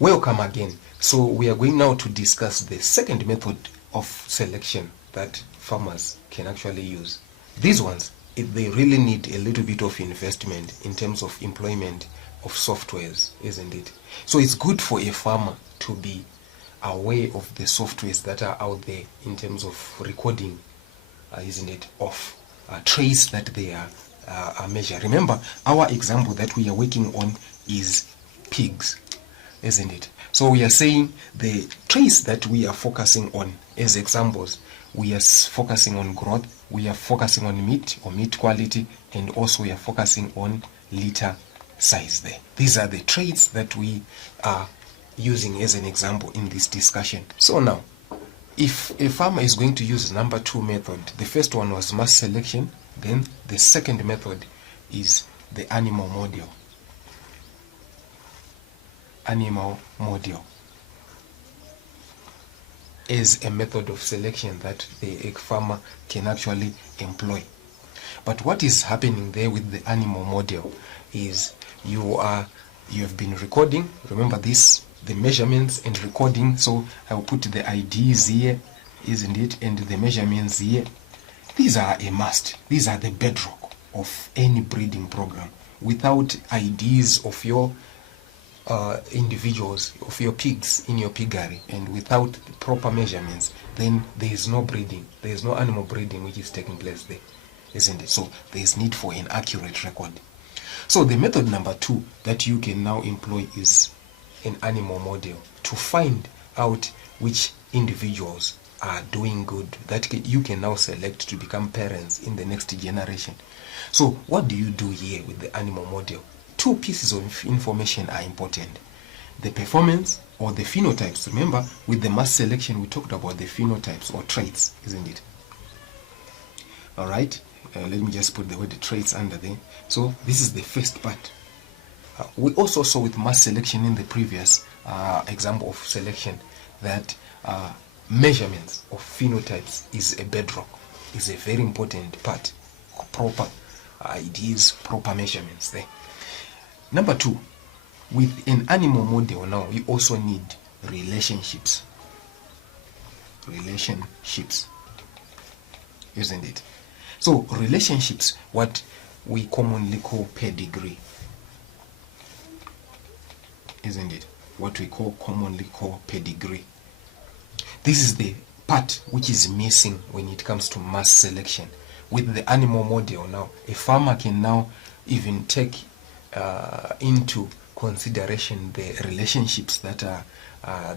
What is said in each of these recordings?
Welcome again. So we are going now to discuss the second method of selection that farmers can actually use. These ones, they really need a little bit of investment in terms of employment of softwares, isn't it? So it's good for a farmer to be aware of the softwares that are out there in terms of recording, isn't it, of traits that they are measured. Remember, our example that we are working on is pigs, isn't it? So we are saying the traits that we are focusing on as examples, we are focusing on growth, we are focusing on meat or meat quality, and also we are focusing on litter size there. These are the traits that we are using as an example in this discussion. So now, if a farmer is going to use number 2 method, the first one was mass selection, then the second method is the animal model. Animal model is a method of selection that the egg farmer can actually employ. But what is happening there with the animal model is you have been recording, remember this, the measurements and recording. So I'll put the IDs here, isn't it, and the measurements here. These are a must. These are the bedrock of any breeding program. Without IDs of your individuals, of your pigs in your piggery, and without the proper measurements, then there is no breeding. There is no animal breeding which is taking place there, isn't it? So there is need for an accurate record. So the method number 2 that you can now employ is an animal model to find out which individuals are doing good that you can now select to become parents in the next generation. So what do you do here with the animal model? 2 pieces of information are important. The performance or the phenotypes. Remember, with the mass selection we talked about the phenotypes or traits, isn't it? Alright, let me just put the word traits under there. So this is the first part. We also saw with mass selection in the previous example of selection that measurements of phenotypes is a bedrock, is a very important part. Proper IDs, proper measurements there. Number 2, with an animal model now, we also need relationships. Relationships, isn't it? So relationships, what we commonly call pedigree, isn't it? What we commonly call pedigree. This is the part which is missing when it comes to mass selection. With the animal model now, a farmer can now even take into consideration the relationships that are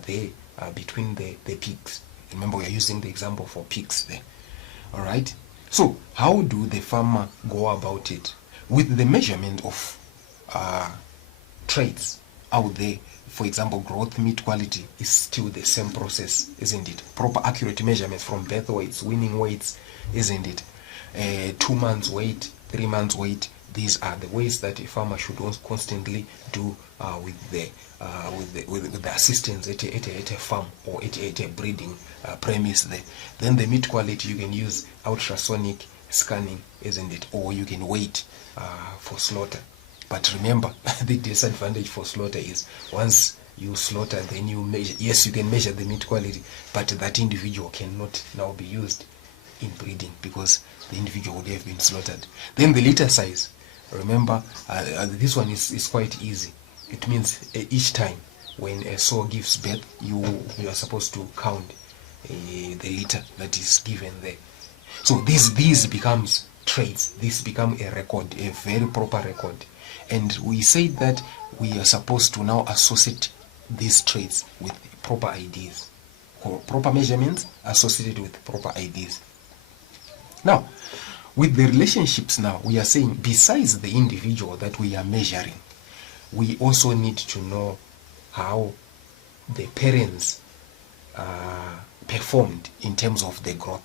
there between the pigs. Remember, we are using the example for pigs there. Alright? So, how do the farmer go about it? With the measurement of traits out there, for example, growth, meat quality is still the same process, isn't it? Proper accurate measurements from birth weights, weaning weights, isn't it? 2 months weight, 3 months weight. These are the ways that a farmer should constantly do with the assistance at a farm or at a breeding premise there. Then the meat quality, you can use ultrasonic scanning, isn't it? Or you can wait for slaughter. But remember, the disadvantage for slaughter is once you slaughter, then you measure. Yes, you can measure the meat quality, but that individual cannot now be used in breeding because the individual would have been slaughtered. Then the litter size. Remember, this one is quite easy. It means each time when a sow gives birth, you are supposed to count the litter that is given there. So these becomes traits. This become a record, a very proper record. And we say that we are supposed to now associate these traits with proper IDs, or proper measurements associated with proper IDs. Now, with the relationships now, we are saying besides the individual that we are measuring, we also need to know how the parents performed in terms of the growth,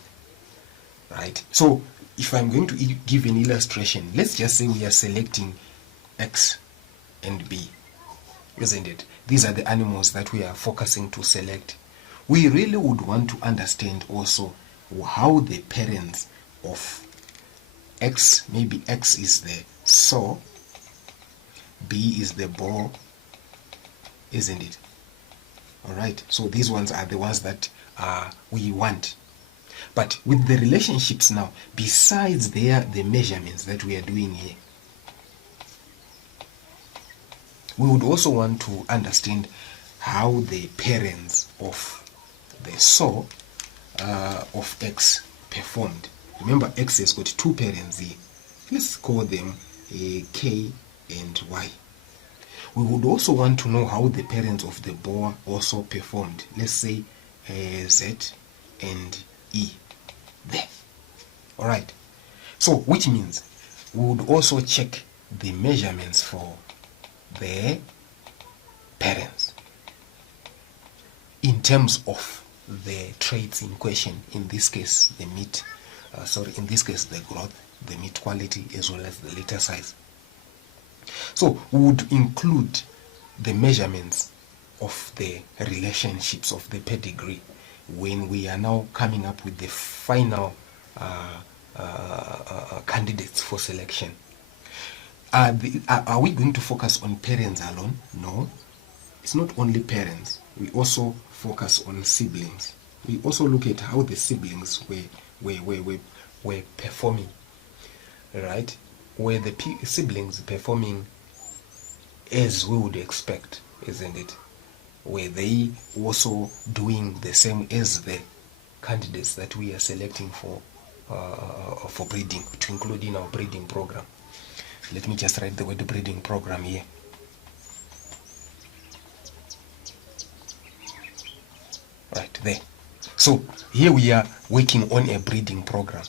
right? So if I'm going to give an illustration, let's just say we are selecting X and B, isn't it? These are the animals that we are focusing to select. We really would want to understand also how the parents of X, maybe X is the sow, B is the bull, isn't it? All right, so these ones are the ones that we want. But with the relationships now, besides the measurements that we are doing here, we would also want to understand how the parents of the sow of X performed. Remember, X has got two parents here. Let's call them K and Y. We would also want to know how the parents of the boar also performed. Let's say Z and E there. Alright. So, which means we would also check the measurements for the parents in terms of the traits in question. In this case, the meat, in this case, the growth, the meat quality, as well as the litter size. So we would include the measurements of the relationships of the pedigree when we are now coming up with the final candidates for selection. Are we going to focus on parents alone? No. It's not only parents. We also focus on siblings. We also look at how the siblings were performing. Right? Were the siblings performing as we would expect, isn't it? Were they also doing the same as the candidates that we are selecting for breeding, to include in our breeding program? Let me just write the word breeding program here. Right there. So here we are working on a breeding program.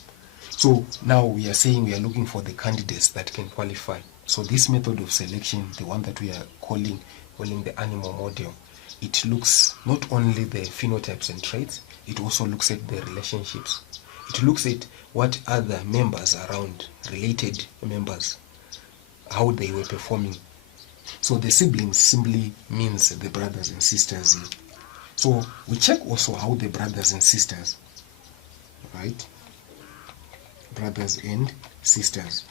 So now we are saying we are looking for the candidates that can qualify. So this method of selection, the one that we are calling the animal model, it looks not only the phenotypes and traits, it also looks at the relationships. It looks at what other members around, related members, how they were performing. So the siblings simply means the brothers and sisters. So we check also how the brothers and sisters, right? Brothers and sisters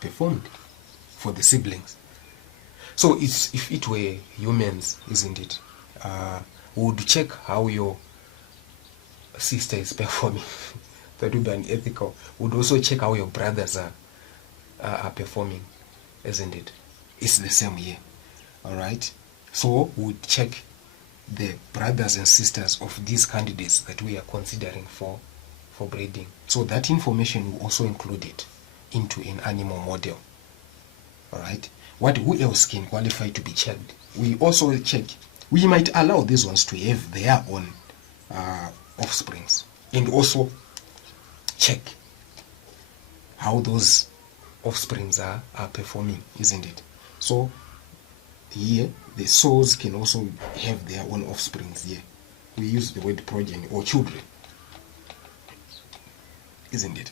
performed for the siblings. So it's, if it were humans, isn't it? We would check how your sister is performing. That would be unethical. We would also check how your brothers are performing, isn't it? It's the same here. Alright? So we would check the brothers and sisters of these candidates that we are considering for breeding. So that information will also include it into an animal model. Alright? Who else can qualify to be checked? We also check, we might allow these ones to have their own offsprings, and also check how those offsprings are performing, isn't it? So here the sows can also have their own offsprings here. We use the word progeny or children, isn't it?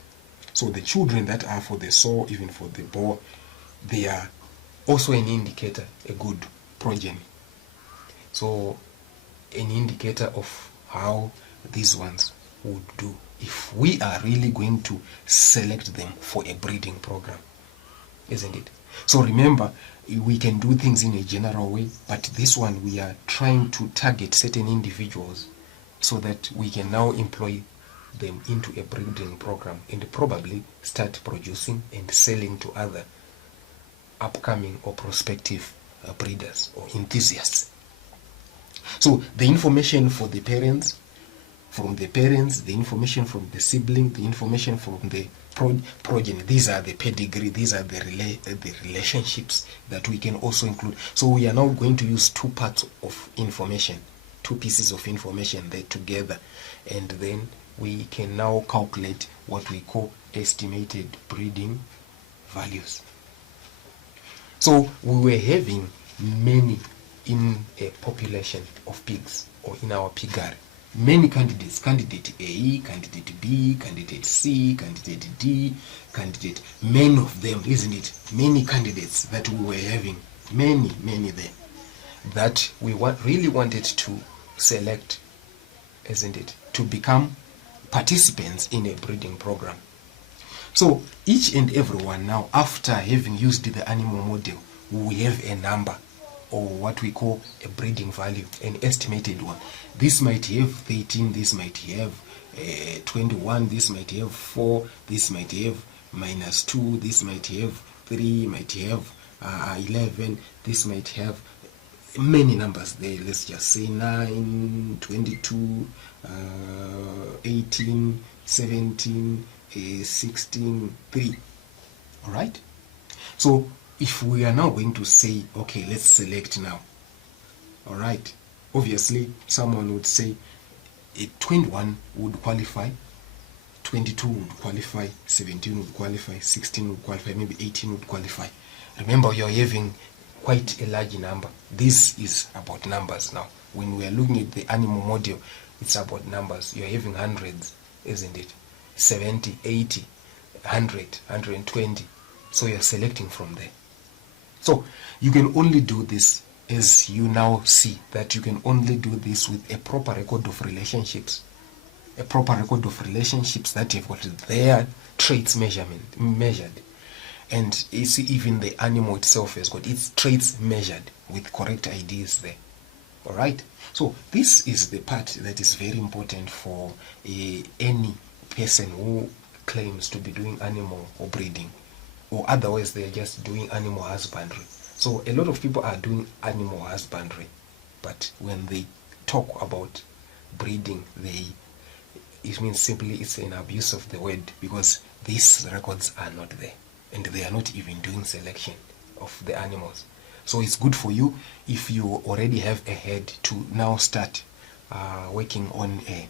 So the children that are for the sow, even for the boar, they are also an indicator, a good progeny. So an indicator of how these ones would do if we are really going to select them for a breeding program, isn't it? So remember, we can do things in a general way, but this one we are trying to target certain individuals so that we can now employ them into a breeding program and probably start producing and selling to other upcoming or prospective breeders or enthusiasts. So the information for the parents, from the parents, the information from the sibling, the information from the progeny, these are the pedigree, these are the relationships that we can also include. So we are now going to use two parts of information, two pieces of information there together, and then we can now calculate what we call estimated breeding values. So we were having many in a population of pigs, or in our piggery. Many candidates, candidate A, candidate B, candidate C, candidate D, candidate, many of them, isn't it? Many candidates that we were having, many there, that we really wanted to select, isn't it? To become participants in a breeding program. So each and every one now, after having used the animal model, we have a number or what we call a breeding value, an estimated one. This might have 13, this might have 21, this might have 4, this might have -2, this might have 3, might have 11, this might have many numbers there. Let's just say 9, 22, 18, 17, 16, 3. All right? So if we are now going to say, okay, let's select now. All right? Obviously, someone would say 21 would qualify, 22 would qualify, 17 would qualify, 16 would qualify, maybe 18 would qualify. Remember, you're having quite a large number. This is about numbers now. When we are looking at the animal model, it's about numbers. You're having hundreds, isn't it? 70, 80, 100, 120. So you're selecting from there. So you can only do this, as you now see, that you can only do this with a proper record of relationships. A proper record of relationships that have got their traits measured. And you see, even the animal itself has got its traits measured with correct IDs there. All right? So this is the part that is very important for any person who claims to be doing animal or breeding, or otherwise they're just doing animal husbandry. So a lot of people are doing animal husbandry, but when they talk about breeding, it means simply it's an abuse of the word, because these records are not there, and they are not even doing selection of the animals. So it's good for you if you already have a head to now start working on a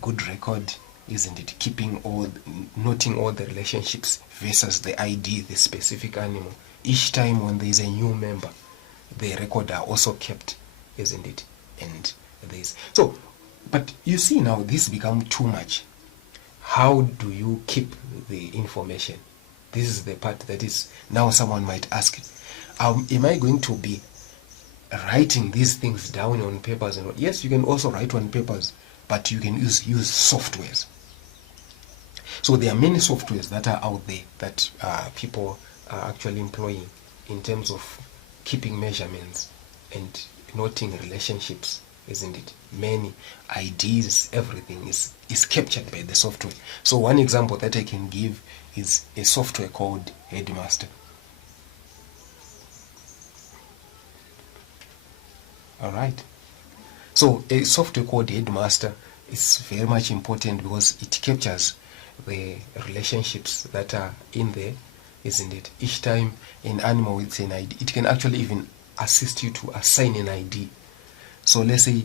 good record, isn't it? Noting all the relationships versus the ID, the specific animal. Each time when there is a new member, the record are also kept, isn't it? And this. So, but you see now this become too much. How do you keep the information? This is the part that is, now someone might ask, am I going to be writing these things down on papers? And yes, you can also write on papers, but you can use softwares. So there are many softwares that are out there that people are actually employing in terms of keeping measurements and noting relationships, isn't it? Many IDs, everything is captured by the software. So one example that I can give is a software called Headmaster. All right. So a software called Headmaster is very much important because it captures the relationships that are in there, isn't it? Each time an animal with an ID, it can actually even assist you to assign an ID. So let's say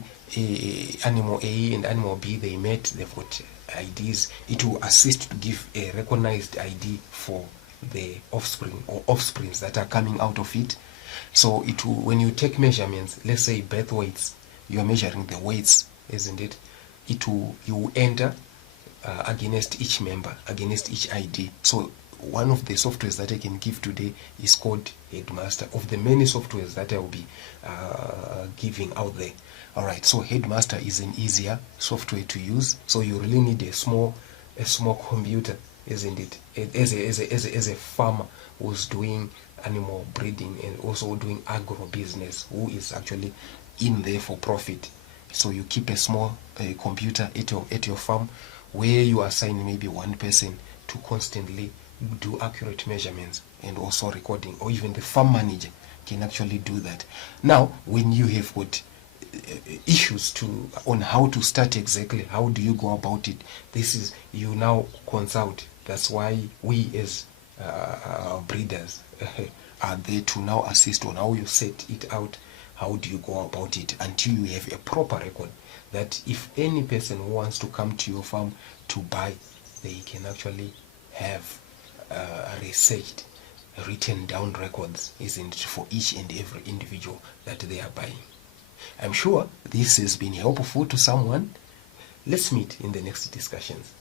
animal A and animal B, they met, they've got IDs. It will assist to give a recognized ID for the offspring or offsprings that are coming out of it. So it will, when you take measurements, let's say birth weights, you are measuring the weights, isn't it? You will enter against each member, against each ID. So one of the softwares that I can give today is called Headmaster, of the many softwares that I will be giving out there. All right, so Headmaster is an easier software to use. So you really need a small computer, isn't it? As a farmer who's doing animal breeding and also doing agro business, who is actually in there for profit. So you keep a small computer at your farm, where you assign maybe one person to constantly do accurate measurements and also recording, or even the farm manager can actually do that. Now, when you have got issues on how to start exactly, how do you go about it, this is, you now consult. That's why we as breeders are there to now assist on how you set it out. How do you go about it until you have a proper record, that if any person who wants to come to your farm to buy, they can actually have researched, written down records, isn't it, for each and every individual that they are buying. I'm sure this has been helpful to someone. Let's meet in the next discussions.